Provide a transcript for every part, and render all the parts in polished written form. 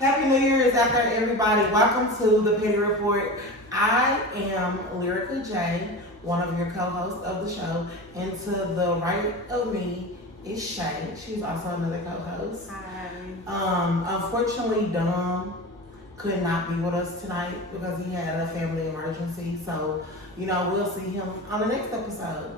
Happy New Year is out there, everybody. Welcome to the Petty Report. I am Lyrica J, one of your co-hosts of the show. And to the right of me is Shay. She's also another co-host. Hi. Unfortunately, Dom could not be with us tonight because he had a family emergency. So, we'll see him on the next episode.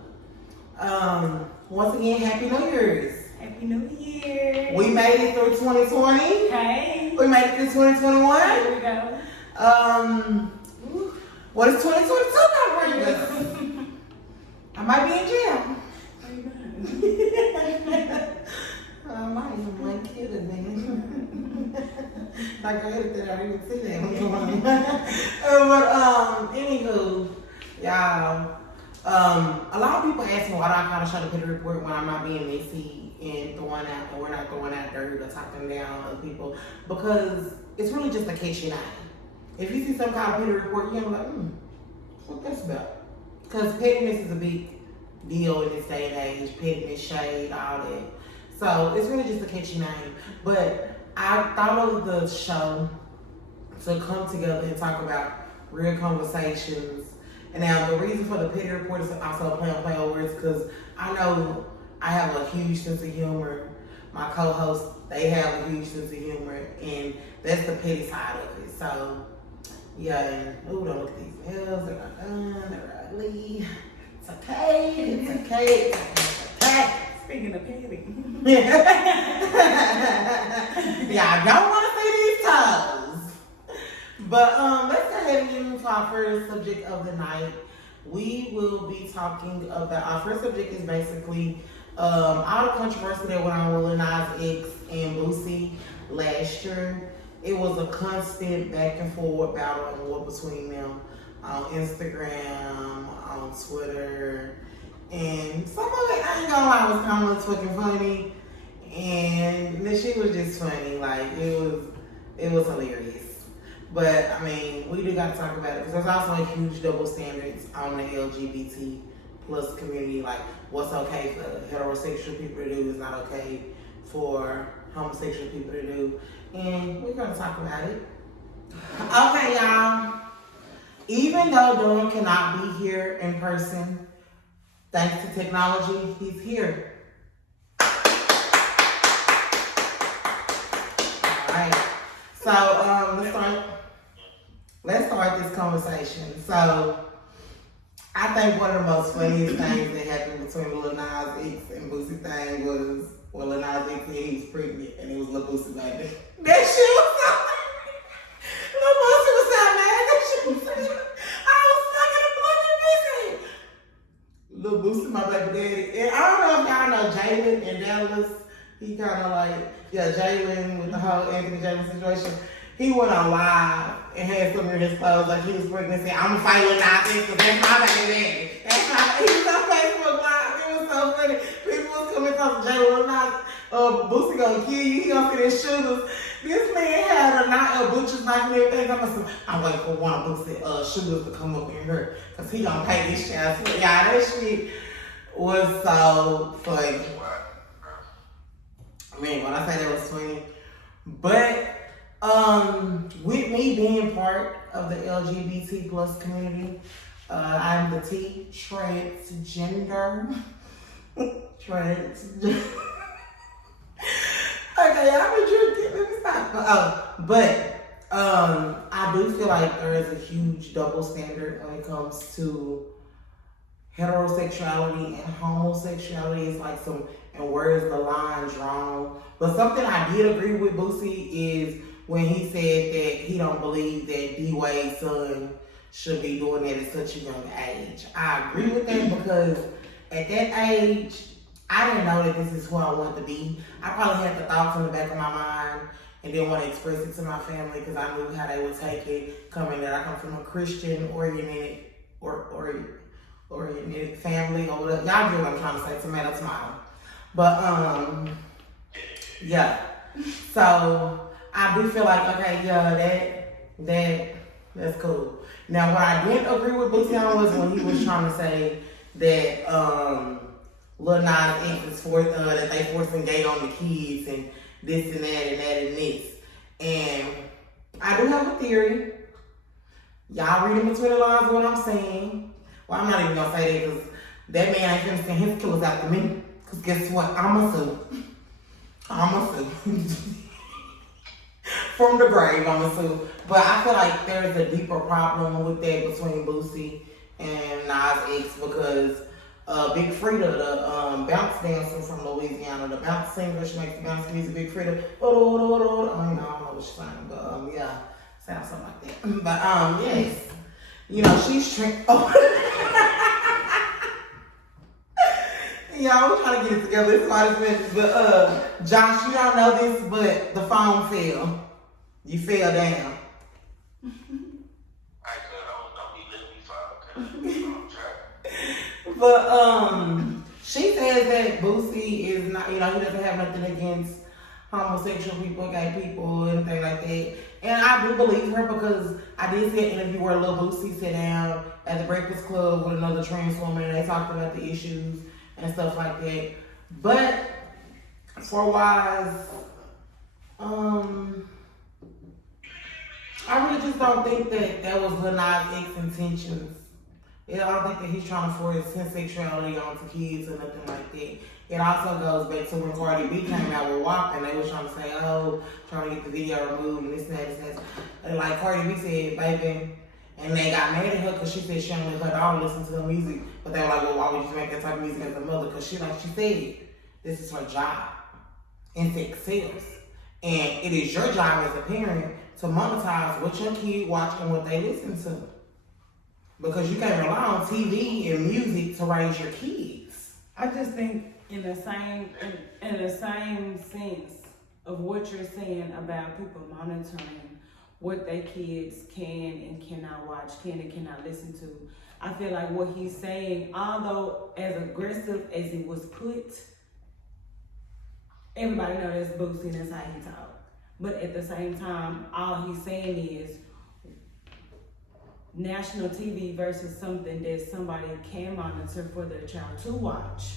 Once again, Happy New Year's. Happy New Year. We made it through 2020. Hey. We made it through 2021. There we go. What is 2022 gonna bring us? I might be in jail. How you doing? I might even might kill it then. Like I edited, I didn't see that one coming. But anywho, y'all, a lot of people ask me why do I kind of show the Petty Report when I'm not being messy and we're not throwing out dirt or talking down other people, because it's really just a catchy name. If you see some kind of Petty Report, you're gonna be like, what's this about? Because pettiness is a big deal in this day and age. Pettiness, shade, all that. So it's really just a catchy name. But I thought of the show to come together and talk about real conversations. And now the reason for the Petty Report is also a play on words, because I know I have a huge sense of humor. My co-hosts, they have a huge sense of humor, and that's the petty side of it. So, yeah, and don't look at these L's, they're not done, they're ugly. It's okay, it's okay, it's okay. Speaking of petty. Yeah, I don't want to see these toes. But let's go ahead and get into our first subject of the night. We will be talking about, our first subject is basically all the controversy that went on with Lil Nas X and Boosie last year. It was a constant back and forward battle and war between them on Instagram, on Twitter, and some of it, I ain't gonna lie, was kind of fucking funny, and the shit was just funny. Like, it was hilarious. But I mean, we do gotta talk about it because there's also a huge double standards on the LGBT plus community. Like, what's okay for heterosexual people to do is not okay for homosexual people to do. And we're gonna talk about it. Okay, y'all. Even though Dawn cannot be here in person, thanks to technology, he's here. Alright. So let's start this conversation. So I think one of the most funniest things that happened between Lil Nas X and Boosie thing was when Lil Nas X said he was pregnant and it was Lil Boosie baby. That shit was so Lil Boosie was so mad. That shit was so I was stuck in the blood Boosie, my baby daddy. And I don't know if y'all know Jalen in Dallas. He kind of like, Jalen with the whole Anthony Jalen situation. He went on live and had some of his clothes like he was pregnant and said, I'm gonna fight Lil Nas X because that's my baby daddy. He was on Facebook Live. It was so funny. People was coming from Jalen, Lil Nas, Boosie gonna kill you. He gonna see his shooters. This man had a butcher's knife and everything. I'm waiting for one of Boosie shooters to come up in here because he gonna pay this shit. So, yeah, that shit was so funny. I mean, when I say that was funny, but with me being part of the LGBT plus community, I'm the T, transgender. Transgender. Okay, I've been drinking, let me stop. I do feel like there is a huge double standard when it comes to heterosexuality and homosexuality. It's like and where is the line drawn? But something I did agree with Boosie is when he said that he don't believe that D-Wade's son should be doing that at such a young age. I agree with that because at that age, I didn't know that this is who I wanted to be. I probably had the thoughts in the back of my mind and didn't want to express it to my family because I knew how they would take it, coming that I come from a Christian-oriented family or whatever. Y'all get what I'm trying to say, tomato. But, yeah. So, I do feel like, okay, that's cool. Now, what I didn't agree with Boosie on was when he was trying to say that Lil Nas X is that they forcing gay on the kids and this and that and that and this. And I do have a theory. Y'all reading between the lines of what I'm saying. Well, I'm not even gonna say that because that man ain't finna send his tools after me. Because guess what? I'm a sue. From the grave, I'm a sue. But I feel like there's a deeper problem with that between Boosie and Nas X because Big Frida, the bounce dancer from Louisiana, the bounce singer, she makes the bounce music, Big Frida. I don't know what she's saying, but yeah, sounds something like that. But yes, you know, she's Y'all, we're trying to get it together. This is why this message. But Josh, you don't know this, but the phone fell. You fell down. But she says that Boosie is not, you know, he doesn't have nothing against homosexual people, gay people, anything like that. And I do believe her because I did see an interview where Lil Boosie sat down at the Breakfast Club with another trans woman and they talked about the issues and stuff like that. But for wise, I really just don't think that was Lil Nas X's intentions. I don't think that he's trying to force his sexuality onto kids or nothing like that. It also goes back to when Cardi B came out with WAP and they was trying to say, oh, trying to get the video removed and this and that and that. And like Cardi B said, baby, and they got mad at her because she said she only let her daughter listen to her music. But they were like, well, why would you make that type of music as a mother? Because she, like she said, this is her job. And sex sells. And it is your job as a parent to monetize what your kid watch and what they listen to. Because you can't rely on TV and music to raise your kids. I just think in the same sense of what you're saying about people monitoring what their kids can and cannot watch, can and cannot listen to, I feel like what he's saying, although as aggressive as it was put, everybody knows that's Boosie and that's how he talk. But at the same time, all he's saying is national TV versus something that somebody can monitor for their child to watch.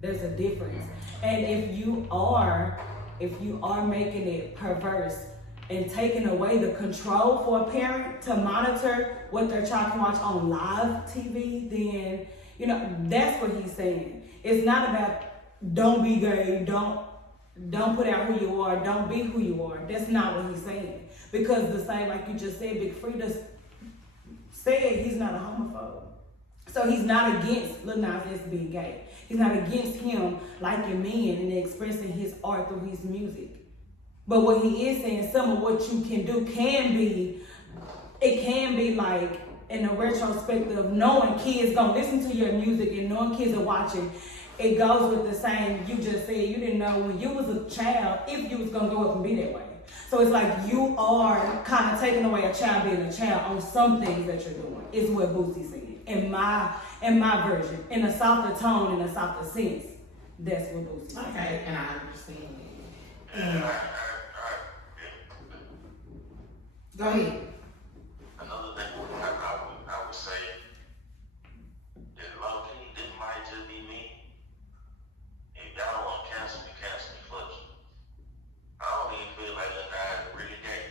There's a difference. And if you are making it perverse and taking away the control for a parent to monitor what their child can watch on live TV, then, you know, that's what he's saying. It's not about don't be gay, don't put out who you are, don't be who you are. That's not what he's saying. Because the same, like you just said, Big Frida said he's not a homophobe. So he's not against Lil Nas X being gay. He's not against him liking men and expressing his art through his music. But what he is saying, some of what you can do can be like in a retrospective of knowing kids gonna listen to your music and knowing kids are watching. It goes with the same you just said. You didn't know when you was a child if you was gonna grow up and be that way. So it's like you are kind of taking away a child being a child on some things that you're doing, is what Boosie's saying. In my version, in a softer tone, in a softer sense, that's what Boosie's saying. Okay, and I understand. Go ahead. Another thing I would say is low-key, this might just be me. If y'all don't want to cancel me, fuck you. I don't even feel like the guy is really gay.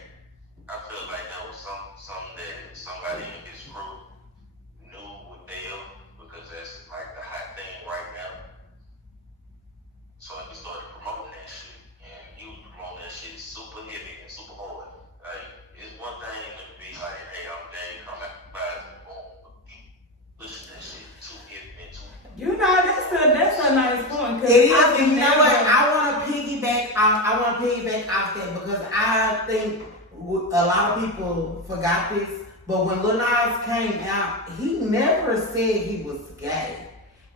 I feel like that was something that somebody in his crew knew would fail because that's like the hot thing right now. So he started promoting that shit, and he was promoting that shit super heavy and super hard. Like, it's one thing to be like, hey, I'm gay, come out and buy it, boom. Pushing that shit too heavy and too. You know, that's a nice point. It is, and you know what? I want to piggyback off that because I think a lot of people forgot this. But when Lil Nas came out, he never said he was gay.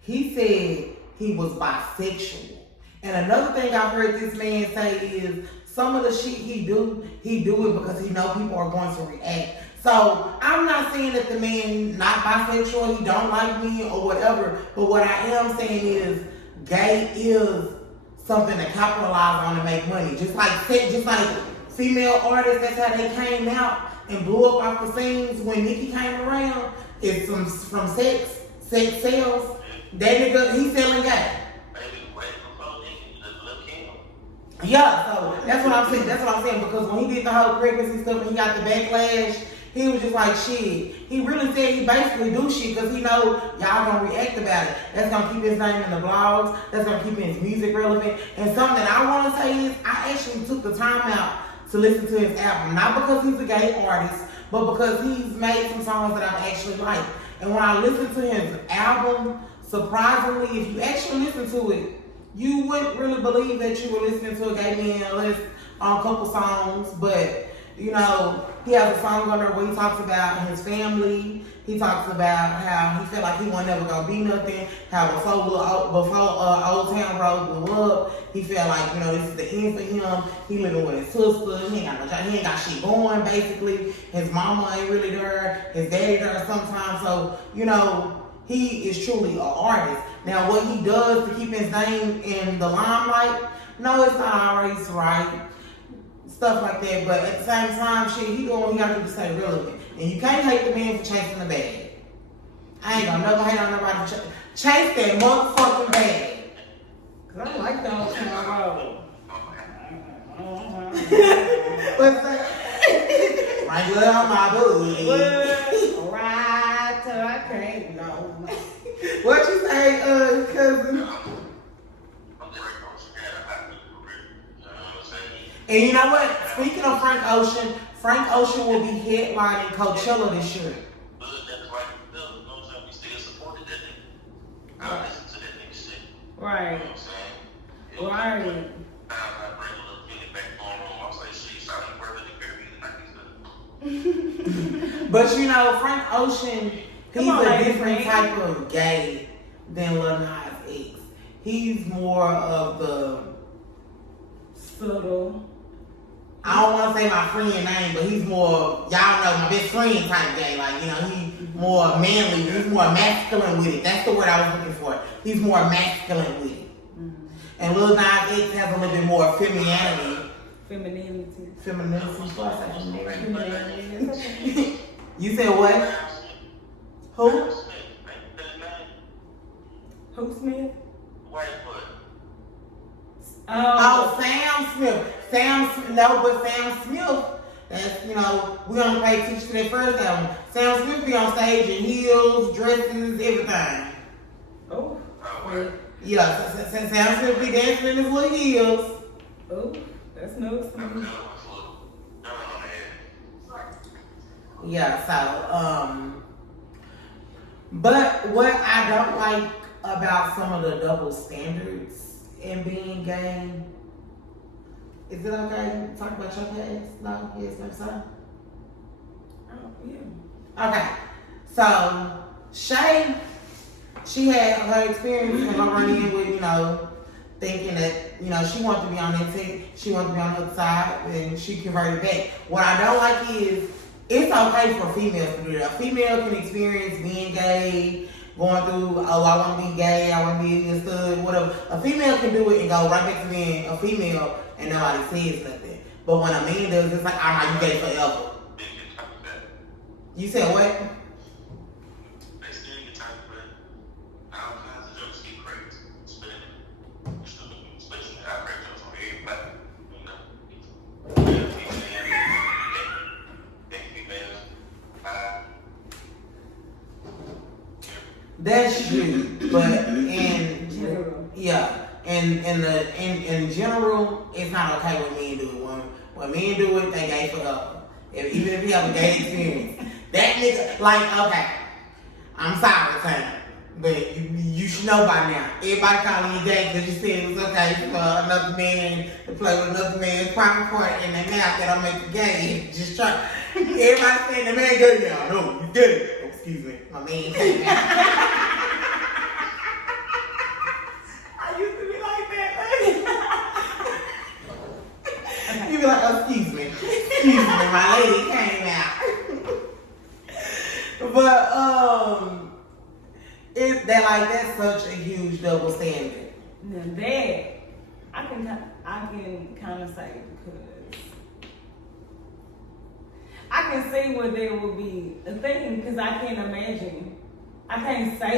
He said he was bisexual. And another thing I've heard this man say is some of the shit he do it because he know people are going to react. So I'm not saying that the man not bisexual, he don't like me or whatever. But what I am saying is gay is something to capitalize on to make money. Just like female artists, that's how they came out and blew up off the scenes when Nicki came around. It's from sex sales. That nigga, he's selling gay. Yeah, so that's what I'm saying. That's what I'm saying because when he did the whole pregnancy stuff and he got the backlash, he was just like shit. He really said he basically do shit because he know y'all gonna react about it. That's gonna keep his name in the blogs. That's gonna keep his music relevant. And something that I want to say is I actually took the time out to listen to his album, not because he's a gay artist, but because he's made some songs that I actually like. And when I listened to his album, surprisingly, if you actually listen to it, you wouldn't really believe that you were listening to a gay man unless on a couple songs. But, you know, he has a song on there where he talks about his family. He talks about how he felt like he wasn't never gonna be nothing. How before Old Town Road blew up, he felt like, you know, this is the end for him. He living with his sister. He ain't got shit going, basically. His mama ain't really there. His daddy there sometimes. So, you know, he is truly an artist. Now, what he does to keep his name in the limelight, no, it's not always right. Stuff like that. But at the same time, shit, he doing what he got to do to stay relevant. And you can't hate the man for chasing the bag. I ain't gonna never hate on nobody for chase that motherfucking bag. Cause I like the Old Town Road. What's that? Right blood on my booty. Right till I can't no. What you say, cousin? And you know what? Speaking of Frank Ocean will be headlining Coachella this year. Right. Right. But you know, Frank Ocean, he's a different type of gay than Lil Nas X. He's more of the subtle. I don't want to say my friend name, but he's more, y'all know, my best friend type gay. Like, you know, he's more manly, he's more masculine with it. That's the word I was looking for. He's more masculine with it. Mm-hmm. And Lil Nas X has a little bit more femininity. Femininity. You said what? Who? Who Smith? Whitefoot. Oh, Sam Smith. Sam Smith. That's, you know, we only pay attention to that first album. Sam Smith be on stage in heels, dresses, everything. Oh. Yeah, Sam Smith be dancing in his little heels. Oh, that's news to me. Yeah, so, but what I don't like about some of the double standards in being gay, is it okay to talk about your past? No? Yes, no, sir? Oh, yeah. Okay, so Shay, she had her experience and her run-in with, you know, thinking that, you know, she wanted to be on that team, she wanted to be on the other side, and she converted back. What I don't like is, it's okay for females to do that. A female can experience being gay, going through, oh, I want to be gay, I want to be understood, whatever. A female can do it and go right back to being a female and nobody says nothing. But when a man does, it's like, I'm not, you gay forever. You said what? That's true, but in general, yeah, in general, it's not okay when men do it. When men do it, they gay forever. Even if you have a gay experience, that nigga, like, okay, I'm sorry, Sam, but you should know by now. Everybody calling you gay because you said it was okay for another man to play with another man's private part in their mouth that don't make you gay. Just try. Everybody saying the man gay now. No, you gay. Excuse me, my man came out. I used to be like that. You be like, oh, excuse me, my lady came out. But it's that like that's such a huge double standard. Now that I can kind of say because I can see what there would be a thing because I can't imagine. I can't say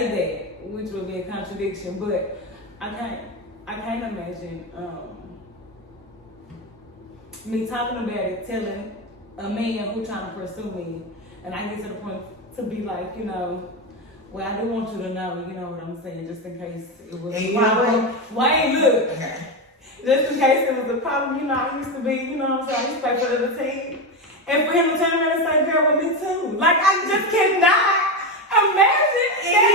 that, which would be a contradiction, but I can't imagine me talking about it, telling a man who trying to pursue me, and I get to the point to be like, you know, well, I do want you to know, you know what I'm saying, just in case it was And a you know problem. Wayne, look, Okay. just in case it was a problem, you know, I used to be, you know what I'm saying, I used to play for the team. And for him to turn around and say, girl, with me too. Like, I just cannot imagine that.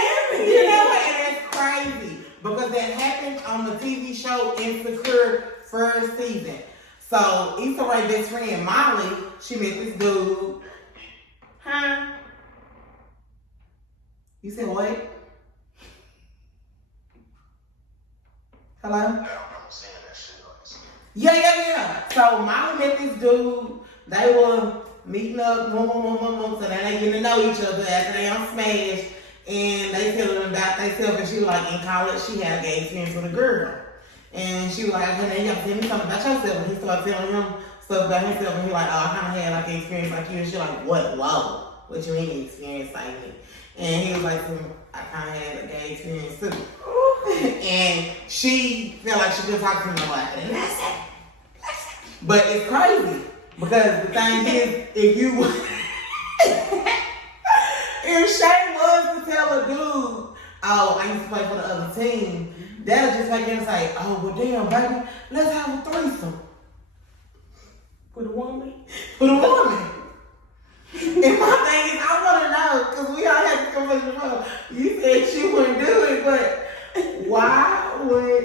You know what? And that's crazy. Because that happened on the TV show Insecure first season. So, Issa Rae's best friend, Molly, she met this dude. Huh? You said what? Hello? I remember seeing that shit on this. Yeah. So Molly met this dude. They were meeting up, so then they getting to know each other after they on Smash. And they telling them about themselves. And she was like, in college, she had a gay experience with a girl. And she was like, hey, you gotta tell me something about yourself. And he started telling him stuff about himself. And he like, oh, I kind of had like an experience like you. And she like, what? Whoa. What you mean experience like me? And he was like, I kind of had a gay experience too. And she felt like she couldn't talk to him no more after that. But it's crazy. Because the thing is, if Shay was to tell a dude, oh, I used to play for the other team, that'll just make him say, oh, well, damn, baby, let's have a threesome. With a woman? With a woman. And my thing is, I want to know, because we all had this conversation before. You said you wouldn't do it, but why would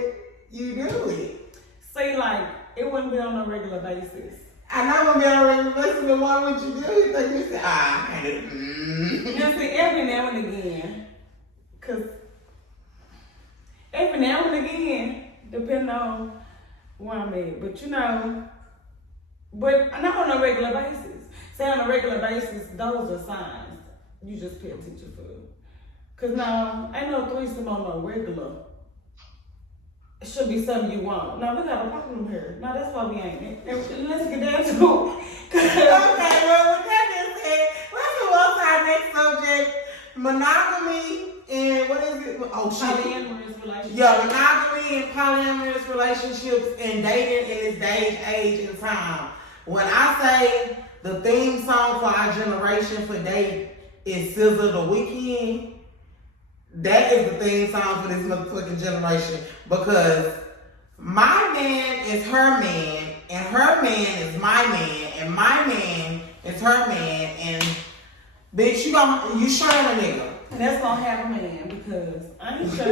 you do it? See, like, it wouldn't be on a regular basis. I know I'm going to be on a regular basis, but why would you do it? Like you said, I can't do it. You see, every now and again, because every now and again, depending on where I'm at, but you know, but not on a regular basis. Say on a regular basis, those are signs you just pay attention for. Cause no, ain't no threesome on no regular. It should be something you want. No, we got a problem here. No, that's why we ain't. And let's get down to it. Okay, well, with that being said, let's move on to our next subject. Monogamy and what is it? Oh, shit. Polyamorous relationships. Yeah, monogamy and polyamorous relationships and dating in its day, age, and time. When I say the theme song for our generation for dating is SZA The Weeknd, that is the theme song for this motherfucking generation. Because my man is her man, and her man is my man, and my man is her man, and bitch, you showing a nigga. And that's gonna have a man because I ain't sure.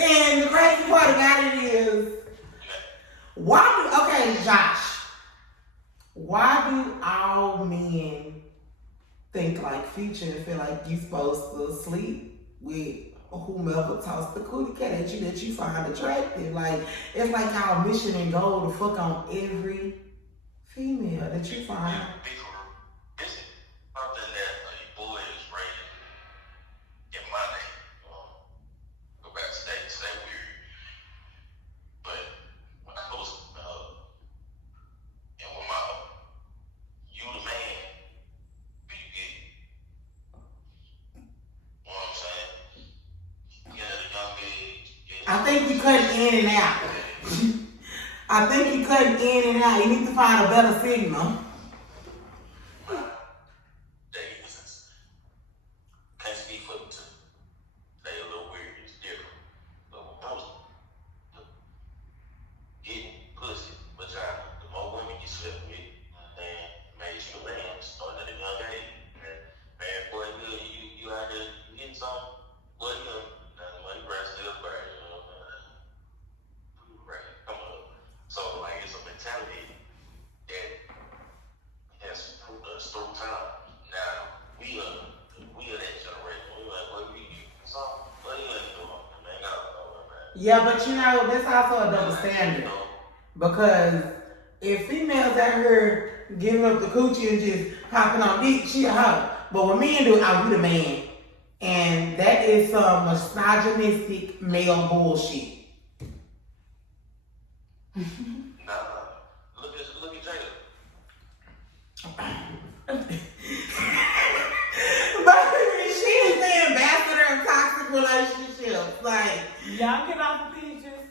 And the crazy part about it is, Josh, why do all men think like Future and feel like you supposed to sleep with whomever tossed the cootie cat at you that you find attractive? Like, it's like y'all mission and goal to fuck on every female that you find. This is something that a boy is raised in my day. Go back to that, it's that weird. But when I was and when you the man, you get, you know what I'm saying? Yeah, the young age. I think you cutting in and out. I think you cutting in and out. You need to find a better signal. Can't speak for them too. They a little weird, it's different. But when I was getting pussy, vagina, the more women you slept with, then made you a man, started at a young age. Man, boy, good, you out there getting something, boy, you know, now the money price still crazy, you know what I'm saying? Right, come on. So, like, it's a mentality that has through time. Now, we are that generation. We like, what you something? What you doing? Man, I don't know, man. Yeah, but you know, that's also a double standard. Because if females out here giving up the coochie and just hopping on dick, she a hoe. But when men do it, we the man. And that is some misogynistic male bullshit. Nah, look at Jada. But she is the ambassador of toxic relationships. Like, Y'all get off the peaches.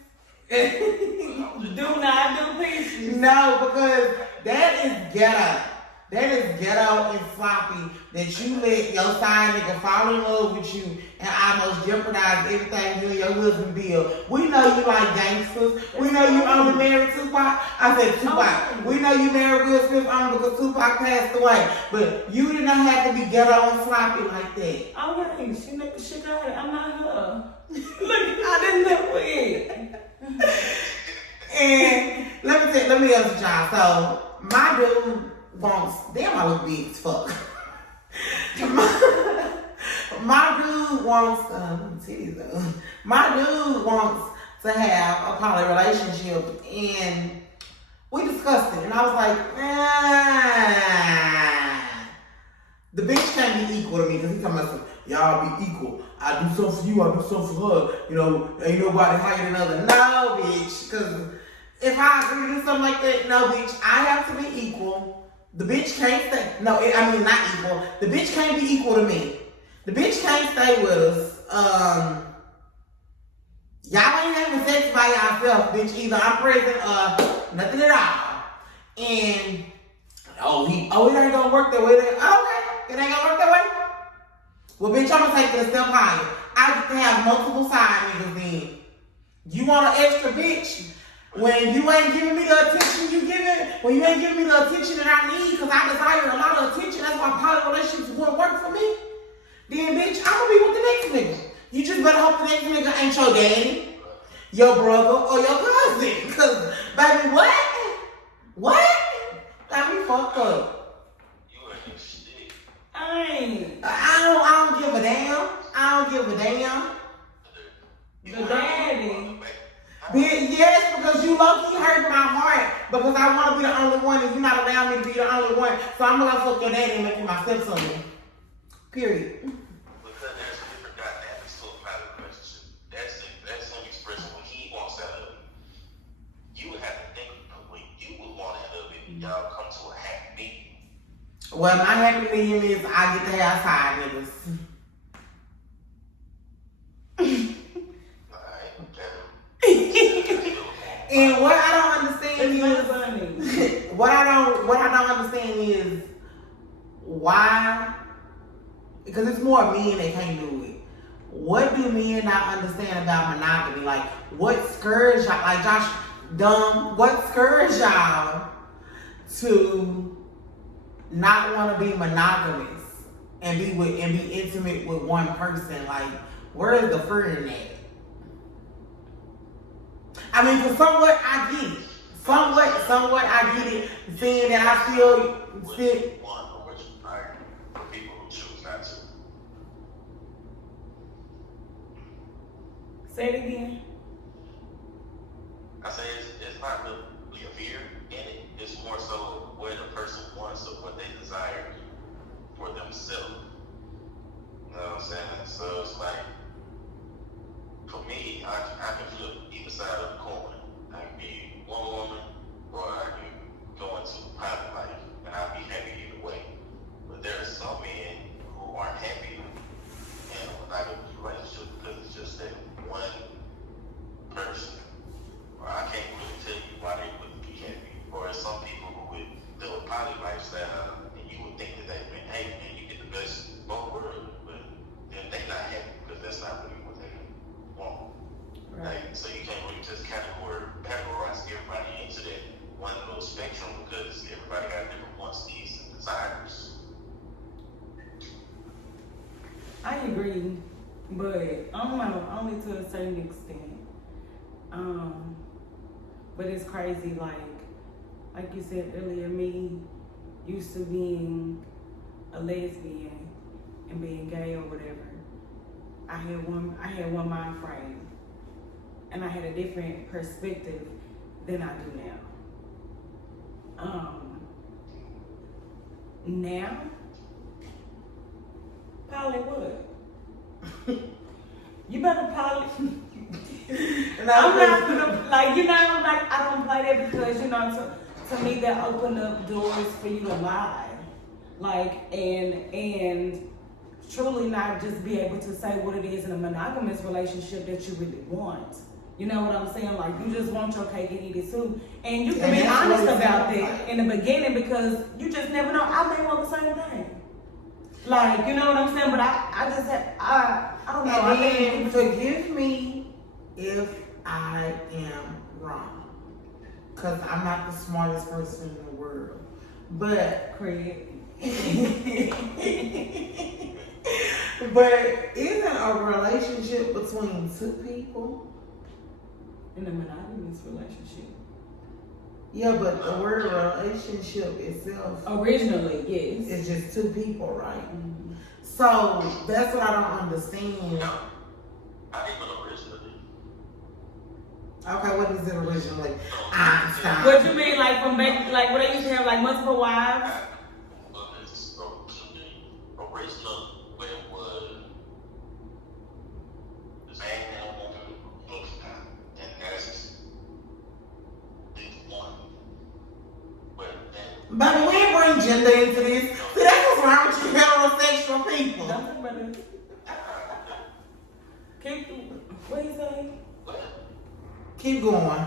Do not do pieces. No, because that is ghetto. That is ghetto and sloppy that you let your side nigga fall in love with you and almost jeopardize everything you and your husband build. We know you like gangsters. We know you only married Tupac. I said Tupac. We know you married Will Smith only because Tupac passed away. But you did not have to be ghetto and sloppy like that. Okay, she make the shit out of it. I'm not her. Look, I didn't know it. And let me answer y'all. So my dude wants, damn, I look big as fuck. my dude wants, titties though. My dude wants to have a poly relationship, and we discussed it, and I was like, the bitch can't be equal to me, because he talking about some, y'all be equal. I do something for you, I do something for her. You know, ain't nobody higher than other. No, bitch, because if I agree to do something like that, no, bitch, I have to be equal. The bitch can't stay. No, I mean not equal. The bitch can't be equal to me. The bitch can't stay with us. Y'all ain't having sex by yourself, bitch. Either I'm present or nothing at all. And it ain't gonna work that way. Okay, it ain't gonna work that way. Well, bitch, I'm gonna take it a step higher. I get to have multiple side niggas then. You want an extra bitch? When you ain't giving me the attention when you ain't giving me the attention that I need, because I desire a lot of attention, that's why poly relationships won't work for me, then bitch, I'm gonna be with the next nigga. You just better hope the next nigga ain't your daddy, your brother, or your cousin. Because, baby, what? Got me fucked up. You ain't shit. I don't give a damn. I don't give a damn. The daddy. Yes, because you low-key hurt my heart because I want to be the only one and you're not allowing me to be the only one. So I'm going to fuck your daddy and make you my stepson. Period. Because there's different dynamics to a private relationship. That's him expressing what he wants out of it. You would have to think of what you would want out of it. Y'all come to a happy medium. Well, my happy medium is I get to have side niggas. And what I don't understand is what I don't understand is why, because it's more men that can't do it. What do men not understand about monogamy? Like, what scares y'all? Like Josh, what scares y'all to not want to be monogamous and be intimate with one person? Like, where is the fear in that? I mean, for somewhat I get it. Somewhat I get it, saying that I feel sick. One or which are for people who choose not to. Say it again. I say it's not really a fear in it. It's more so where the person wants or what they desire for themselves. You know what I'm saying? So it's like, for me, I can flip either side of the coin. I can be one woman, or I can go into private life, and I'll be happy either way. But there are some men who aren't happy in a monogamous relationship because it's just that one person. Or I can't really tell you why they wouldn't be happy. Or some people who would live a poly lifestyle, and you would think that they've been happy, and you get the best of both worlds, but then they're not happy because that's not really what they want. Right. Like, so you can't really just categorize everybody into that one little spectrum because everybody got different wants, needs, and desires. I agree, but only to a certain extent. But it's crazy, like you said earlier, me used to being a lesbian and being gay or whatever. I had one mind frame, and I had a different perspective than I do now. Now, poly what? You better poly. I'm not gonna I don't play that because to me that opened up doors for you to lie, and truly not just be able to say what it is in a monogamous relationship that you really want. You know what I'm saying? Like, you just want your cake and eat it too. And you can And be that's honest what it about sounds that like. in the beginning because you just never know. I may want the same thing. Like, you know what I'm saying? But I just had, I don't know. I And think forgive me if I am wrong. Because I'm not the smartest person in the world. But Craig. but isn't a relationship between two people? In a monogamous relationship. Yeah, but the word relationship itself Originally, yes. is just two people, right? Mhm. So that's what I don't understand. No, I even originally. Okay, what is it originally? Einstein. What you mean, like from back, like what they used to have, like multiple wives? Well, it's originally when it was the man and a woman both time, and that's the one. But then, Baby, we ain't bring gender into this. See, that's what's wrong with you heterosexual people. Don't think about it. Keep, what you say? what? Keep going.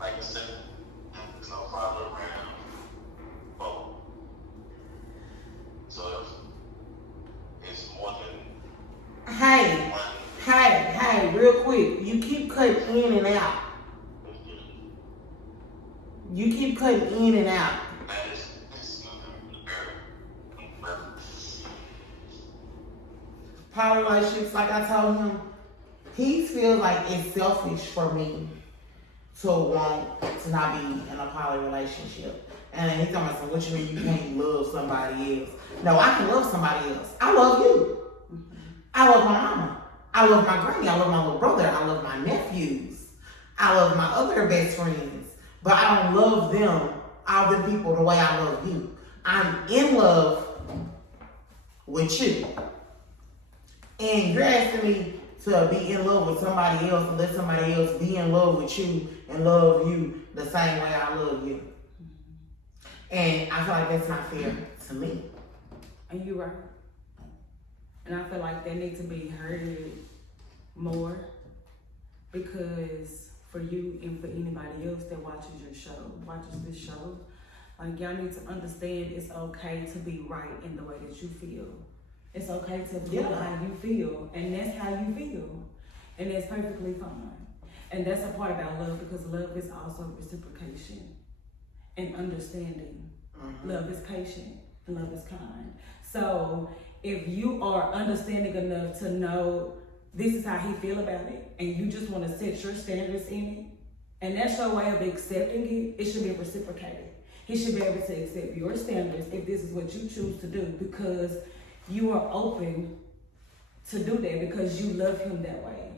Like I said, there's no father around. Both. So it's more than Hey, one. hey, real quick. You keep cutting in and out. You keep cutting in and out. That is very. Poly relationships, like I told him, he feels like it's selfish for me to want to not be in a poly relationship. And he's talking about, so what you mean you can't love somebody else? No, I can love somebody else. I love you. I love my mama. I love my granny. I love my little brother. I love my nephews. I love my other best friends. But I don't love them, all them people, the way I love you. I'm in love with you. And you're asking me to be in love with somebody else and let somebody else be in love with you and love you the same way I love you. And I feel like that's not fair to me. And you right. And I feel like that needs to be heard more because for you and for anybody else that watches this show, like y'all need to understand it's okay to be right in the way that you feel. It's okay to feel how you feel, and that's how you feel, and that's perfectly fine. And that's a part about love because love is also reciprocation and understanding. Mm-hmm. Love is patient and love is kind. So if you are understanding enough to know this is how he feel about it, and you just want to set your standards in it, and that's your way of accepting it, it should be reciprocated. He should be able to accept your standards if this is what you choose to do because you are open to do that because you love him that way.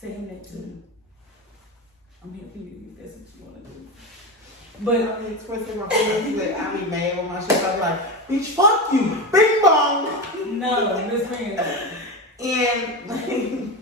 Tell him that too. I'm here for you if that's what you want to do. But I be expressing my feelings that I be mad with my shit. I be like, bitch, fuck you. Bing bong. no, Miss Friend. And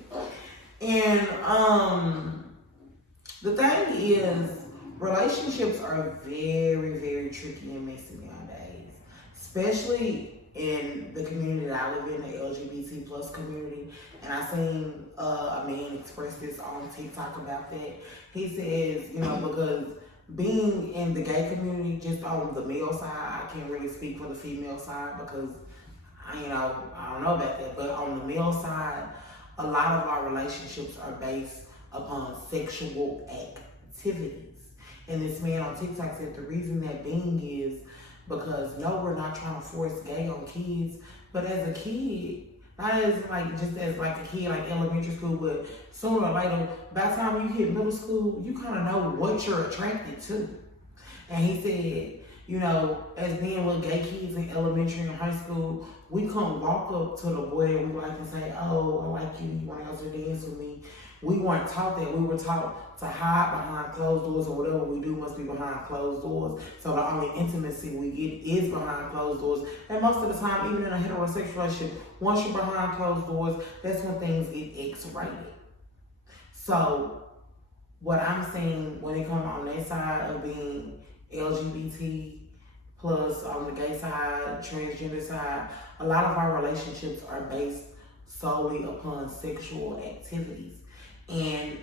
the thing is, relationships are very, very tricky and messy nowadays. Especially in the community that I live in, the LGBT plus community. And I seen a man express this on TikTok about that. He says, because being in the gay community, just on the male side, I can't really speak for the female side because, I don't know about that. But on the male side, a lot of our relationships are based upon sexual activities. And this man on TikTok said the reason that being is because, no, we're not trying to force gay on kids, but as a kid, not as just as a kid like elementary school, but sooner or later, by the time you hit middle school, you kind of know what you're attracted to. And he said, as being with gay kids in elementary and high school, we couldn't walk up to the boy and we like to say, oh, I like you, you want to dance with me. We weren't taught that. We were taught to hide behind closed doors, or whatever we do must be behind closed doors. So the only intimacy we get is behind closed doors. And most of the time, even in a heterosexual relationship, once you're behind closed doors, that's when things get X-rated. So what I'm saying when it comes on that side of being LGBT plus on the gay side, transgender side, a lot of our relationships are based solely upon sexual activities. And,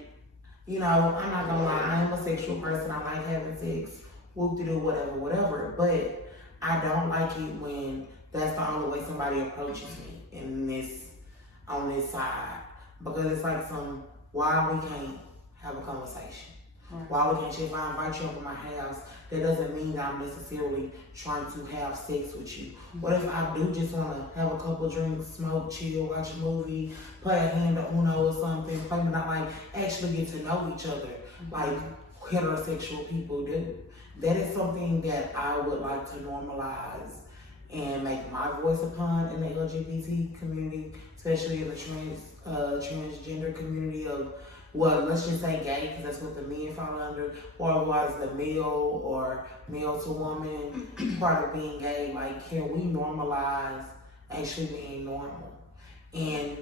you know, I'm not gonna lie, I am a sexual person. I like having sex, whoop-de-doo, whatever. But I don't like it when that's the only way somebody approaches me on this side. Because it's like why we can't have a conversation? Right. Why we can't if I invite you over my house, that doesn't mean that I'm necessarily trying to have sex with you. What if I do just want to have a couple drinks, smoke, chill, watch a movie, play a hand of Uno or something, play but not like actually get to know each other like heterosexual people do. That is something that I would like to normalize and make my voice upon in the LGBT community, especially in the transgender community of, well, let's just say gay, because that's what the men fall under, or otherwise the male or male to woman part of being gay. Like, can we normalize actually being normal? And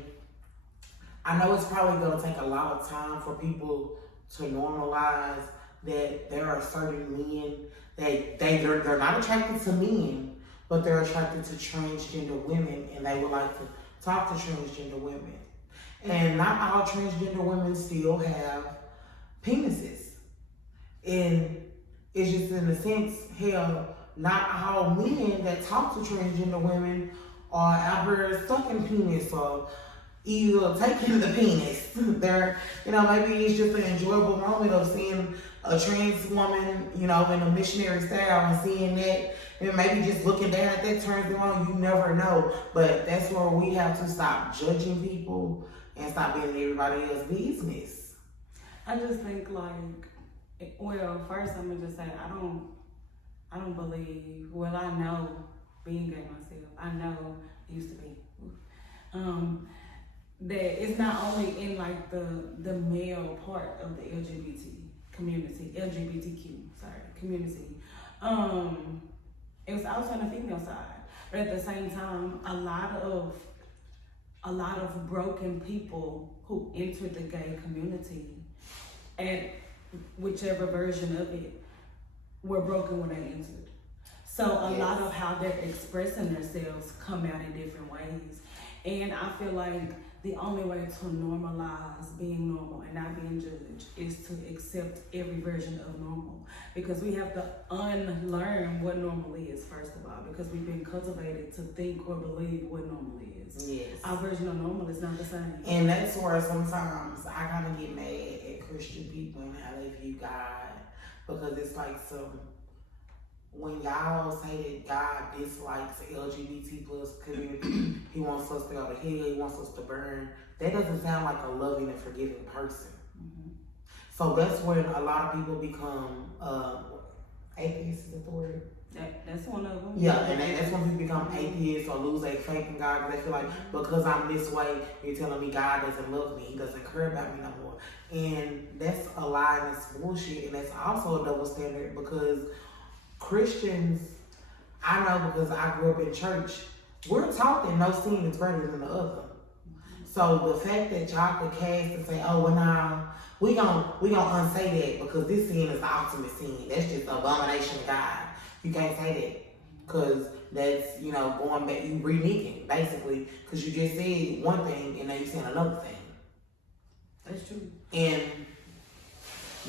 I know it's probably going to take a lot of time for people to normalize that there are certain men that they're not attracted to men, but they're attracted to transgender women, and they would like to talk to transgender women. And not all transgender women still have penises. And it's just in a sense, hell, not all men that talk to transgender women are out here sucking penis or either taking the penis. They're, maybe it's just an enjoyable moment of seeing a trans woman, in a missionary style and seeing that, and maybe just looking down at that turns them on. You never know. But that's where we have to stop judging people and stop being everybody else's business. I just think first I'm gonna just say I don't believe. Well, I know being gay myself. I know used to be. That it's not only in like the male part of the LGBTQ community. It was also on the female side, but at the same time, a lot of broken people who entered the gay community, and whichever version of it, were broken when they entered. So a lot of how they're expressing themselves come out in different ways. And I feel like the only way to normalize being normal and not being judged is to accept every version of normal. Because we have to unlearn what normal is, first of all, because we've been cultivated to think or believe what normal is. Yes. Our version of normal is not the same. And that's where sometimes I kind of get mad at Christian people and how they view God. Because it's like when y'all say that God dislikes LGBT plus community, he wants us to go to hell, he wants us to burn, that doesn't sound like a loving and forgiving person. Mm-hmm. So that's when a lot of people become atheists, is that the word? That's one of them. Yeah, and that's when people become atheists or lose their faith in God, because they feel like because I'm this way, you're telling me God doesn't love me, he doesn't care about me no more. And that's a lie and it's bullshit, and that's also a double standard, because Christians, I know because I grew up in church, we're taught that no sin is greater than the other. So the fact that y'all could cast and say, oh, well, now we gonna unsay that because this sin is the ultimate sin. That's just an abomination of God. You can't say that because that's, going back, you reneging basically, because you just said one thing and now you're saying another thing. That's true. And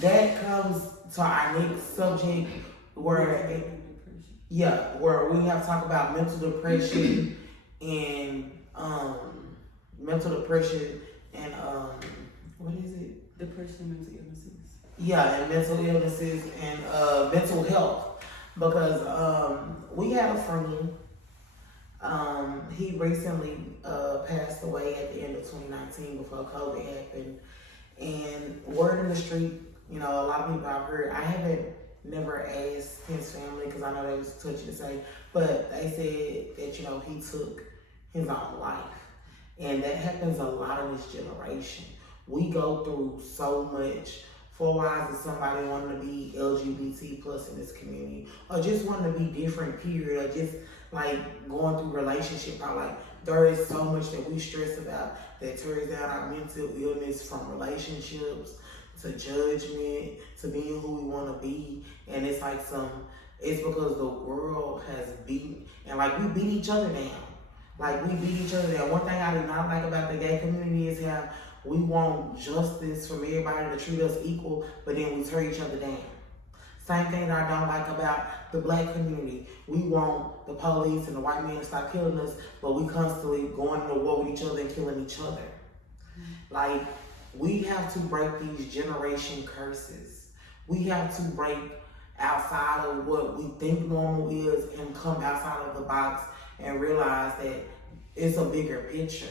that comes to our next subject, where we have to talk about mental depression and what is it? Depression and mental illnesses. Yeah, and mental illnesses and mental health, because we had a friend. He recently passed away at the end of 2019 before COVID happened, and word in the street, a lot of people I've heard. I haven't never asked his family because I know they was touchy to say, but they said that he took his own life, and that happens a lot in this generation. We go through so much. For why is somebody wanting to be LGBT plus in this community, or just wanting to be different, period, or just like going through relationship? There is so much that we stress about that tears down our mental illness, from relationships to judgment to being who we want to be, and it's like some It's because the world has beat, and like we beat each other down. Like we beat each other down. One thing I do not like about the gay community is how we want justice from everybody to treat us equal, but then we tear each other down. Same thing that I don't like about the black community. We want the police and the white men to stop killing us, but we constantly going to war with each other and killing each other. Like, we have to break these generation curses. We have to break outside of what we think normal is and come outside of the box and realize that it's a bigger picture.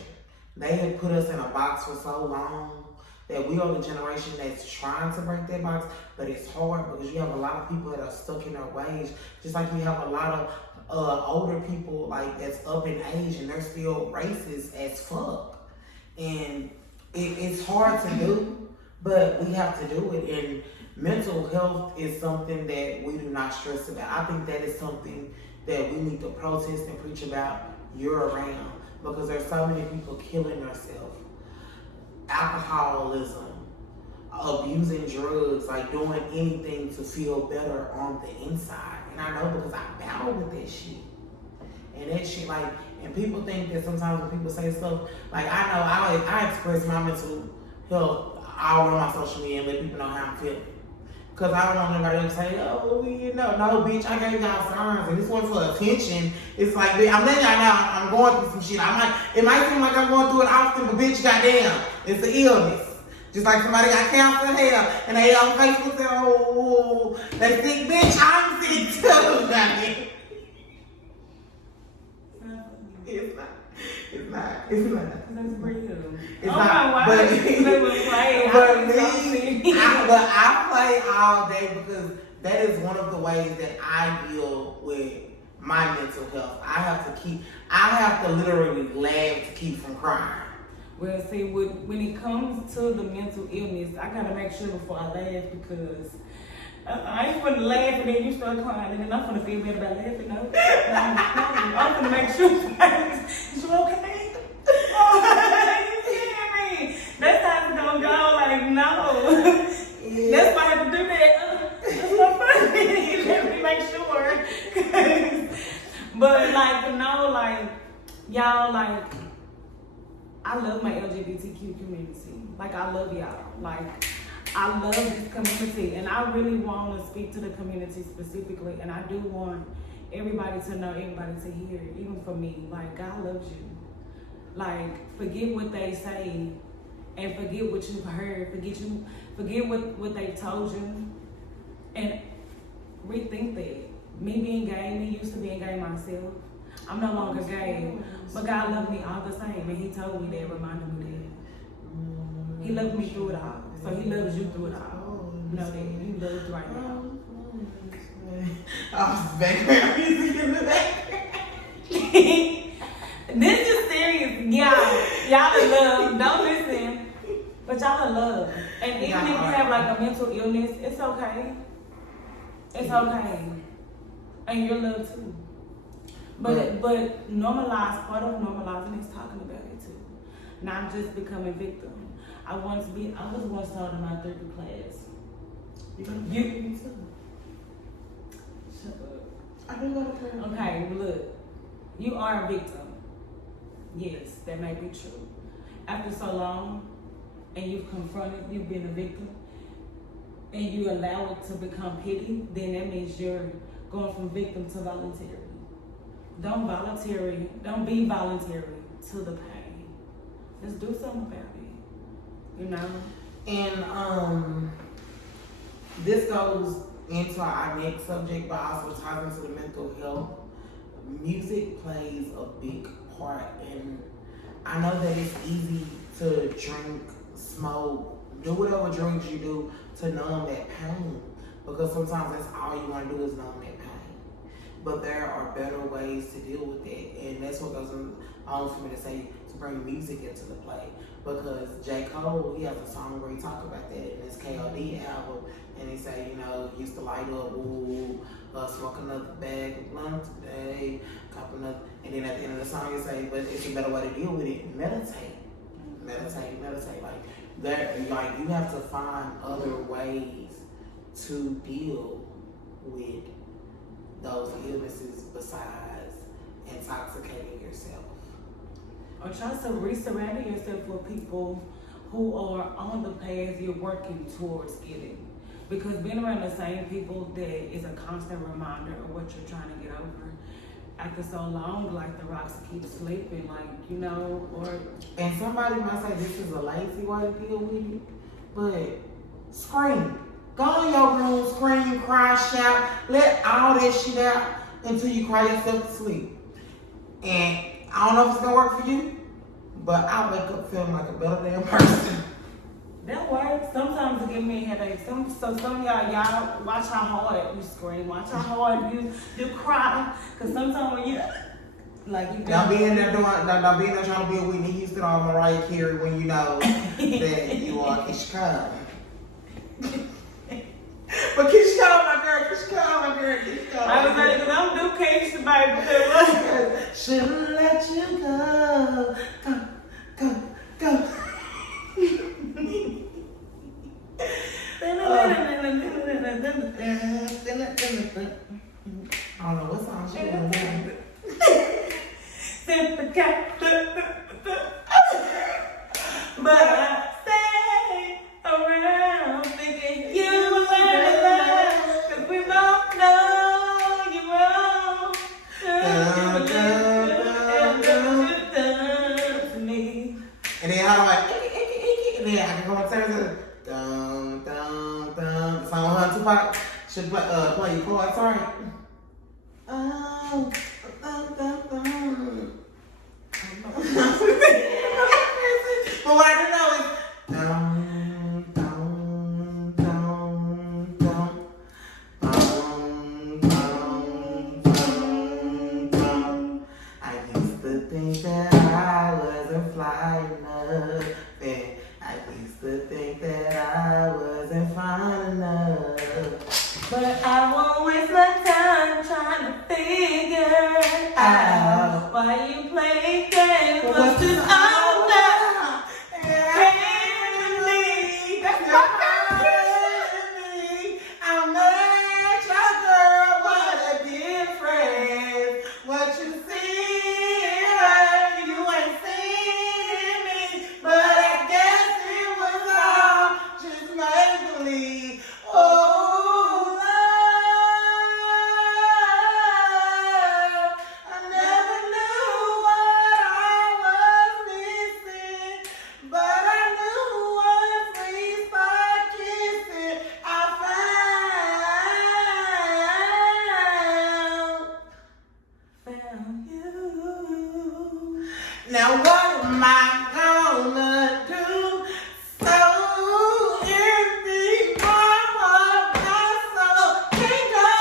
They have put us in a box for so long that we are the generation that's trying to break that box, but it's hard because you have a lot of people that are stuck in their ways. Just like you have a lot of older people like that's up in age and they're still racist as fuck. And it's hard to do, but we have to do it. And mental health is something that we do not stress about. I think that is something that we need to protest and preach about year-round because there's so many people killing themselves. Alcoholism, abusing drugs, like doing anything to feel better on the inside. And I know because I battle with that shit. And that shit, like, and people think that sometimes when people say stuff, like I know I express my mental health all on my social media and let people know how I'm feeling. Because I don't want nobody to say, oh, you know, no, bitch, I gave y'all signs and this one for attention. It's like, I'm letting y'all know I'm going through some shit. I'm like, it might seem like I'm going through it often, but bitch, goddamn, it's an illness. Just like somebody got cancer, hell, and they on Facebook say, oh, they sick, bitch, I'm sick too, goddamn. It's not. That's real. It's not. But I play all day because that is one of the ways that I deal with my mental health. I have to literally laugh to keep from crying. Well, see, when it comes to the mental illness, I gotta make sure before I laugh because I ain't gonna laugh and then you start crying and then I'm gonna feel better about laughing. No, I'm gonna make sure is you okay? Oh, you kidding me? That's how it's gonna go. Like no, yeah. That's why I have to do that. That's so funny. Let me make sure. But like like y'all like. I love my LGBTQ community. Like I love y'all. Like I love this community and I really want to speak to the community specifically and I do want everybody to know, everybody to hear, even for me. Like God loves you. Like forget what they say and forget what you've heard. Forget what they've told you and rethink that. Me being gay, me used to being gay myself. I'm no longer gay, but God loved me all the same, and He told me that, reminded me that. He loved me through it all, so He loves you through it all. Know that He loves you right now. I was background music in the background. This is serious, y'all in love. Don't listen, but y'all in love. And even if you have like a mental illness, it's okay. It's okay, and you're loved too. But normalize, part of normalizing is talking about it too. Not just becoming victim. I was once taught in my therapy class. You too. Shut up. I do go to therapy. Okay, look. You are a victim. Yes, that may be true. After so long and you've been a victim, and you allow it to become pity, then that means you're going from victim to voluntary. Don't be voluntary to the pain. Let's do something about it. You know? And this goes into our next subject, but also ties into the mental health. Music plays a big part, and I know that it's easy to drink, smoke, do whatever drugs you do to numb that pain, because sometimes that's all you want to do is numb that pain. But there are better ways to deal with it, and that's what goes on for me to say to bring music into the play. Because J. Cole, he has a song where he talks about that in his KOD album, and he say, you know, used to light up, ooh, smoke another bag of blunt today, cop another, and then at the end of the song he say, but it's a better way to deal with it. Meditate. Like that, like you have to find other ways to deal with those illnesses besides intoxicating yourself. Or try to surrounding yourself with people who are on the path you're working towards getting. Because being around the same people that is a constant reminder of what you're trying to get over. After so long, like the rocks keep sleeping, like, you know, or... And somebody might say this is a lazy way to deal with it, but scream. Go in your room, scream, cry, shout, let all that shit out until you cry yourself to sleep. And I don't know if it's gonna work for you, but I wake up feeling like a better damn person. That works. Sometimes it give me a headache. Some of y'all watch how hard you scream, watch how hard you cry. Cause sometimes when you Don't be in there trying to be a Whitney Houston or Mariah Carey when you know that you are Keisha Cole. But Keisha Cole, my girl, Keisha Cole, my girl, Keisha Cole. I was like, cause I'm do Keisha, baby. Shouldn't let you go, go. I don't know what song she was doing. But I stay around thinking you learn to love, cause we both know you're wrong. To me. And then how do I, and then I can go upstairs and dum, dum, dum. The song on Tupac should play your chords, right? Oh, dum, dum, dum. But what I do know is dum, dum, dum, dum, dum, dum, dum. I used to think that I wasn't fly enough, and I used to think that I wasn't fine enough. But I won't waste my time trying to figure out why you play games. What's this all about? Really, that's my me. I'm not your girl, what a difference. What you see in her, you ain't seen in me. But I guess it was all just make believe. Oh, love, I never knew what I was missing, but I knew once we start kissing, I found you. now what am I gonna do? So empty, my heart, my soul can't go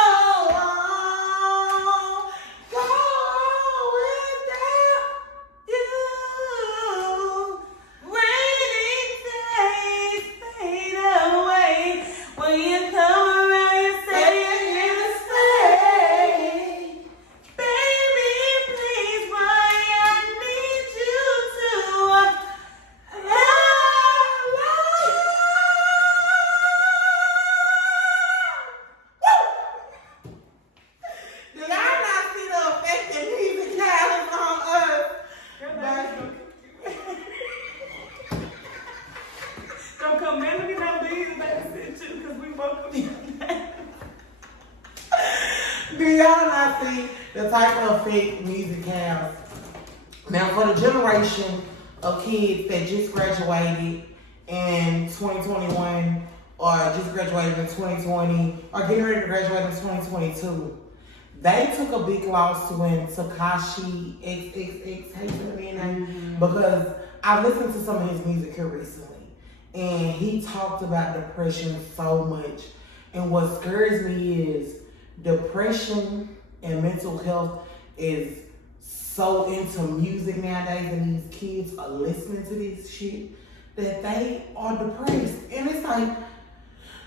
on, go without you. Rainy days fade away when you come around. You say you're here to stay. Baby, please, boy, I need you to love. Do y'all not see the effect that music has on us? Don't come in looking at these babysit you because we both Do y'all not see the type of effect music has? Now, for the generation of kids that just graduated in 2021 or just graduated in 2020 or getting ready to graduate in 2022, they took a big loss when Tekashi XXX hated me name because I listened to some of his music here recently and he talked about depression so much. And what scares me is depression and mental health is so into music nowadays, and these kids are listening to this shit that they are depressed. And it's like, bitch,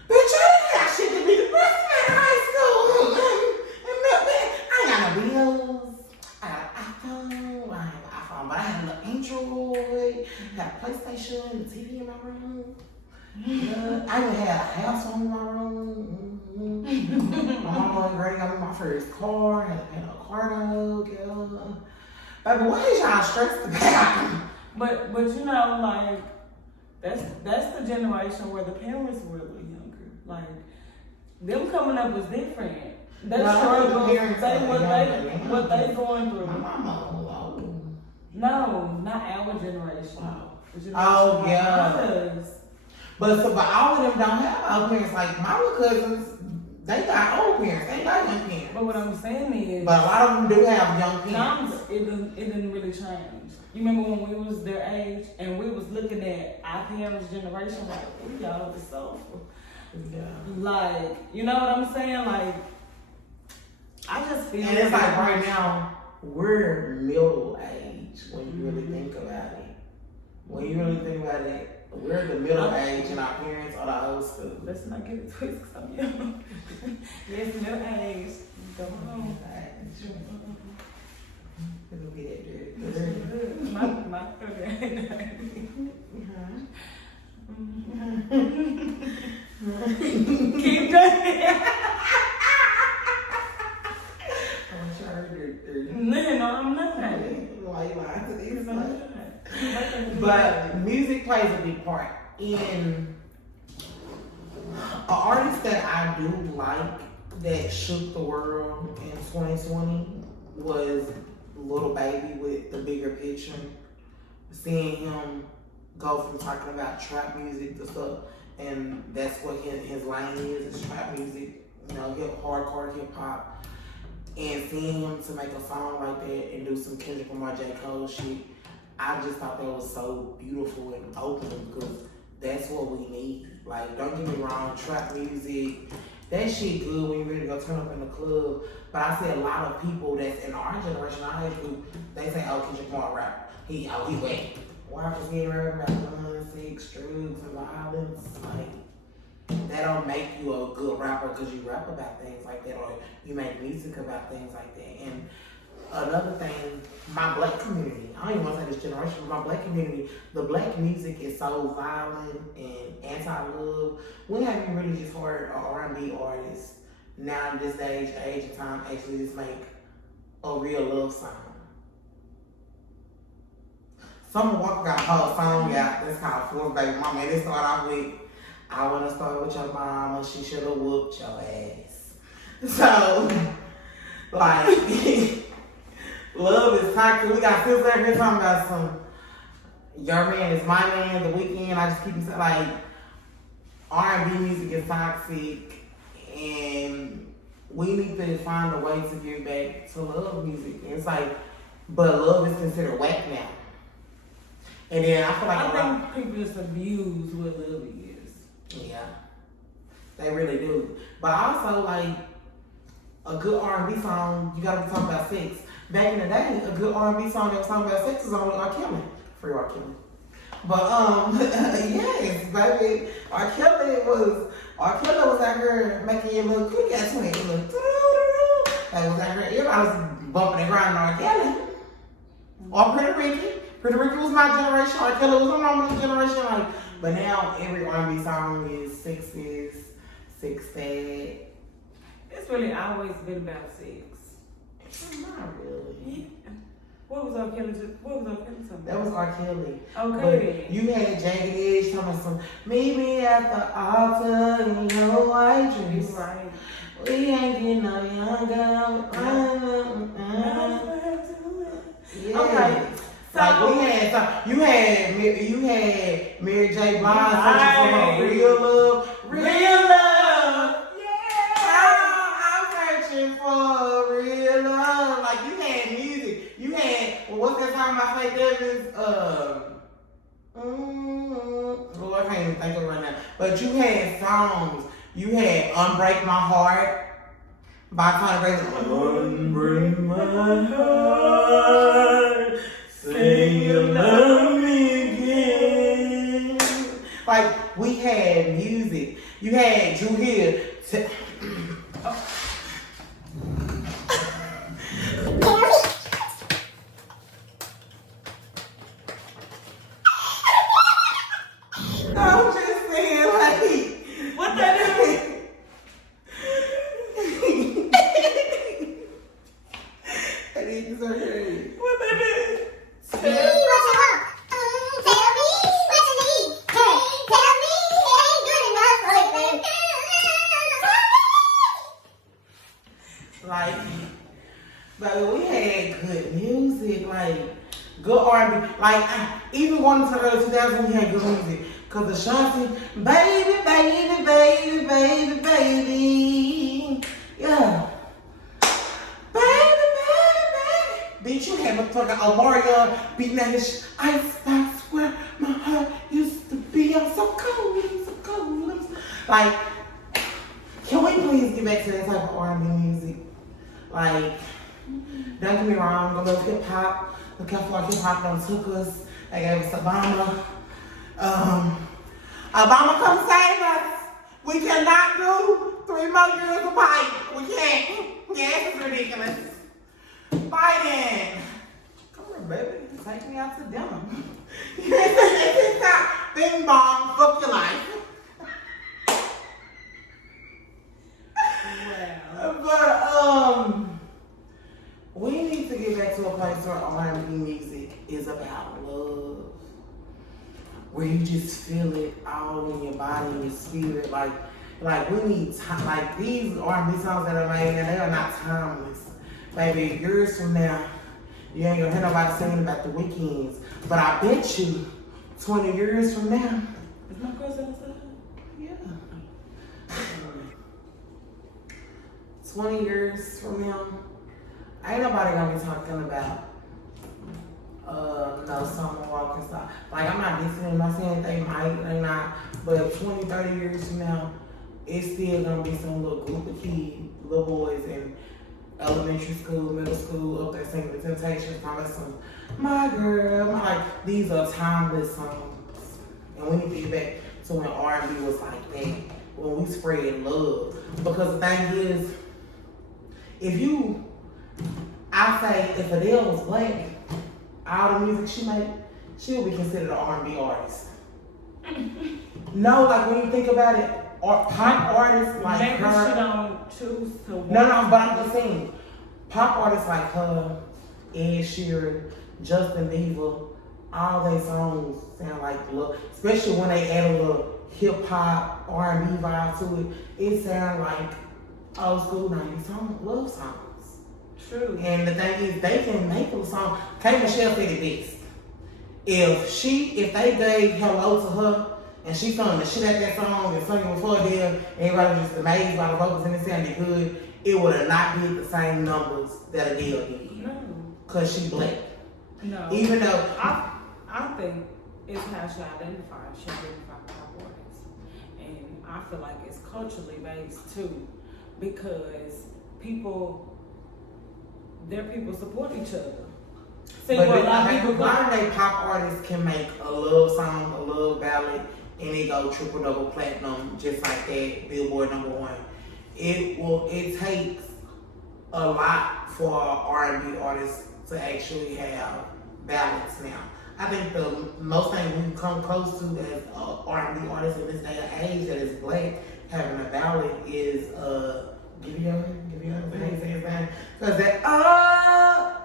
I ain't got shit to be depressed in high school. I ain't got no bills. I got an iPhone. I have an iPhone, but I have an Android. I have a PlayStation, the TV in my room. I even have a house on my room. My mama going great. Got me my first car. Had to pay no car note, girl. Baby, what is y'all stressed about? But you know, like that's the generation where the parents were a little younger. Like them coming up was different. They struggle. What they going through. My mama, no, not our generation. Oh yeah. But all of them don't have old parents. Like my little cousins, they got old parents. They got young parents. But what I'm saying is, but a lot of them do have young parents. It didn't really change. You remember when we was their age and we was looking at our parents' generation, like we y'all was soulful. Yeah. Like, you know what I'm saying? Like, I just feel. And it's like right now we're middle age when you really think about it. When you really think about it. We're the middle age and our parents are the old school. Let's not get it twisted because I'm young. Yes, middle age. Go home. It'll be that dirty. My Keep doing it. I'm sure No, I'm not. Why you lying to these? But music plays a big part in an artist that I do like that shook the world in 2020 was Lil Baby with The Bigger Picture. Seeing him go from talking about trap music to stuff, and that's what his lane is trap music, you know, hardcore hip hop. And seeing him to make a song like that and do some Kendrick Lamar, J. Cole shit, I just thought that was so beautiful and open because that's what we need. Like, don't get me wrong, trap music, that shit good when you ready to go turn up in the club. But I see a lot of people that's in our generation, our age group, they say, oh, Kendrick Lamar rap. He wet. Why just getting rid about guns, sex, drugs, and violence? Like, that don't make you a good rapper because you rap about things like that or you make music about things like that. And another thing, my black community, I don't even want to say this generation, but my black community, the black music is so violent and anti-love. We haven't really just heard an R&B artist now in this age of time actually just make a real love song. Summer Walker got a whole song out that's called Fourth Baby Mama, and it started off with, I want to start with your mama, she should have whooped your ass. So, like, love is toxic. We got sisters out here talking about some, your man is my man, The Weeknd. I just keep saying, like, R&B music is toxic, and we need to find a way to get back to love music. And it's like, but love is considered whack now. And then I feel like I think people just abuse what love is. Yeah, they really do. But also, like, a good R&B song, you gotta be talking about sex. Back in the day, a good R&B song that was talking about sex was only R. Kelly. Free R. Kelly. But, yes, baby, R. Kelly was out here making your little quick ass swing. That was out here, everybody was bumping and grinding R. Kelly. Or Pretty Ricky. Pretty Ricky was my generation. R. Kelly was my mama's generation. Like, but now every R&B song is sexist, sex sad. It's really always been about sex. Not really. Yeah. What was R. Kelly talking? That was R. Kelly. Okay. But you had Jagged Edge talking about some, meet me at the altar in your white dress. Right. We ain't getting no younger. Yeah. Okay. So, like you had Mary J. Blige searching for her real love. Real love. Yeah. I'm searching for real love. Like you had music. You had what's that song by Faith Evans? Oh, I can't even think of it right now. But you had songs. You had Unbreak My Heart by Conor Unbreak my heart. Say you love me again. Like, we had music. You had Drew Hill. I'm just saying, like, what that is? These are here. What they did? Tell me what you want. Tell me what you need. Hey, tell me it ain't good enough for you. Like, but we had good music, like good R&B. Like, even going into the early 2000s, we had good music. Cause Ashanti, baby, baby, baby, baby, baby, yeah, baby, baby. Bitch, you had motherfucking Omarion beating that his ice box where my heart used to be. I'm so cold, I'm so cold. Like, can we please get back to that type of R&B music? Like, don't get me wrong, a little hip hop. Look how far hip hop done took us. They gave us Obama. Obama, come save us. We cannot do 3 more years of pipe. We can't. Gas is ridiculous. Biden, come on, baby. Take me out to dinner. Bing bong, fuck your life. Wow. But we need to get back to a place where R&B music is about love, where you just feel it all in your body and your spirit. Like we need time. Like these R&B songs that are made, and they are not timeless. Baby, years from now, you ain't gonna hear nobody singing about the weekends. But I bet you, 20 years from now, Is my cousin outside? yeah. 20 years from now, ain't nobody gonna be talking about no summer walking stuff. Like, I'm not dissing them, I'm not saying they might, they not, but 20, 30 years from now, it's still gonna be some little group of kids, little boys in elementary school, middle school, up there singing the Temptations, probably some, my girl, like, these are timeless songs. And we need to get back to when R&B was like that, when we spread love. Because the thing is, I say if Adele was black, all the music she made, she would be considered an R&B artist. No, like when you think about it, pop artists like Maybe her. she don't choose to. No, but I'm just saying, pop artists like her, Ed Sheeran, Justin Bieber, all their songs sound like love, especially when they add a little hip hop R&B vibe to it. It sounds like old school 90s songs, love songs. True. And the thing is, they can make those songs. K. Michelle said it best. If they gave Hello to her and she sung the shit out that song and sung it before Adele, and everybody was just amazed by the vocals and it sounded good, it would have not been the same numbers that Adele did. No. Cause she black. No. Even though I think it's how she identifies. She identifies pop artists. And I feel like it's culturally based too. Because their people support each other. See, but what a lot of people modern day pop artists can make a love song, a love ballad, and it go triple double platinum just like that, Billboard #1. It takes a lot for R&B artists to actually have ballads now. I think the most thing we can come close to as R&B artists in this day and age that is black having a ballad is Give you because that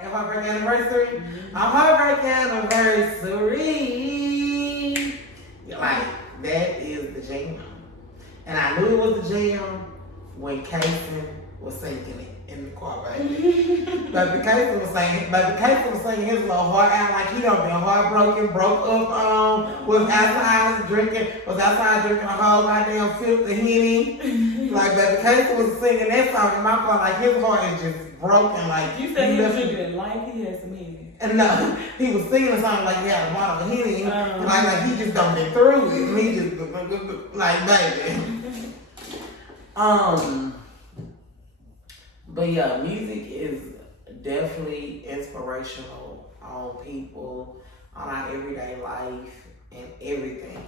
and heartbreak anniversary, a heartbreak anniversary, like that is the jam. And I knew it was the jam when Kason was singing it in the car, baby. But Kason was singing his little heart out like he done been heartbroken, broke up, was outside drinking a whole goddamn fifth of Henny. Like, baby, Kason was singing that song in my car like his heart is just broken. Like, you said he was drinking it like he had some Henny. And no, he was singing a song like he had a bottle of Henny, like he just done been through it. And he just like, baby. But yeah, music is definitely inspirational on people, on our everyday life and everything.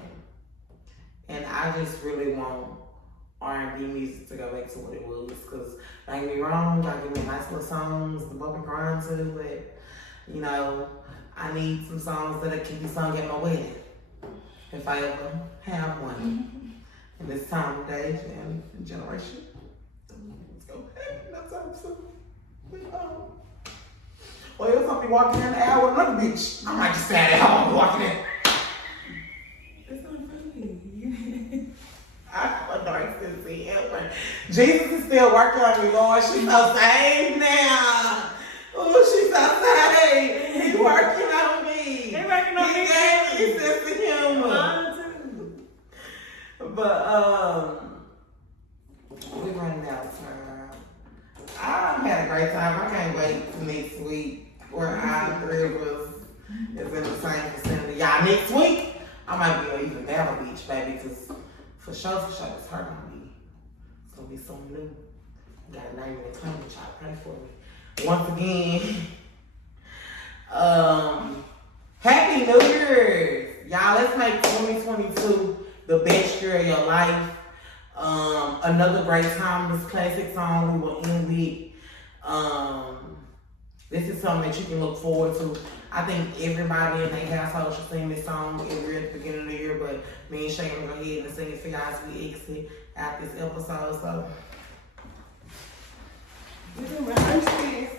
And I just really want R&B music to go back to what it was, because don't get me wrong, I give me nice little songs to bump and grind to, but you know, I need some songs that can be sung at my wedding, if I ever have one. In this time of day and generation. Let's go. Hey, no time soon. Well, be walking in the aisle with another bitch. I might just stand at home walking in. That's not funny. I have a dark sense of humor. Jesus is still working on me, Lord. She's so saved now. Oh, she's so saved. He's working on me. He working on me. He gave me a sense of humor. Mine too. But we're running out of time. I had a great time. I can't wait till next week where all three of us is in the same vicinity. Y'all, next week I might be on even better beach, baby, because for sure, it's her gonna be. It's gonna be something new. Got a name in the comments, y'all pray for me. Once again, Happy New Year's! Y'all, let's make 2022 the best year of your life. Another great time. This classic song we will end with. This is something that you can look forward to. I think everybody in their household should sing this song every at the beginning of the year, but me and Shay gonna go ahead and sing it for y'all as we exit out this episode. So We can rehearse this.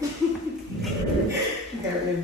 get ready.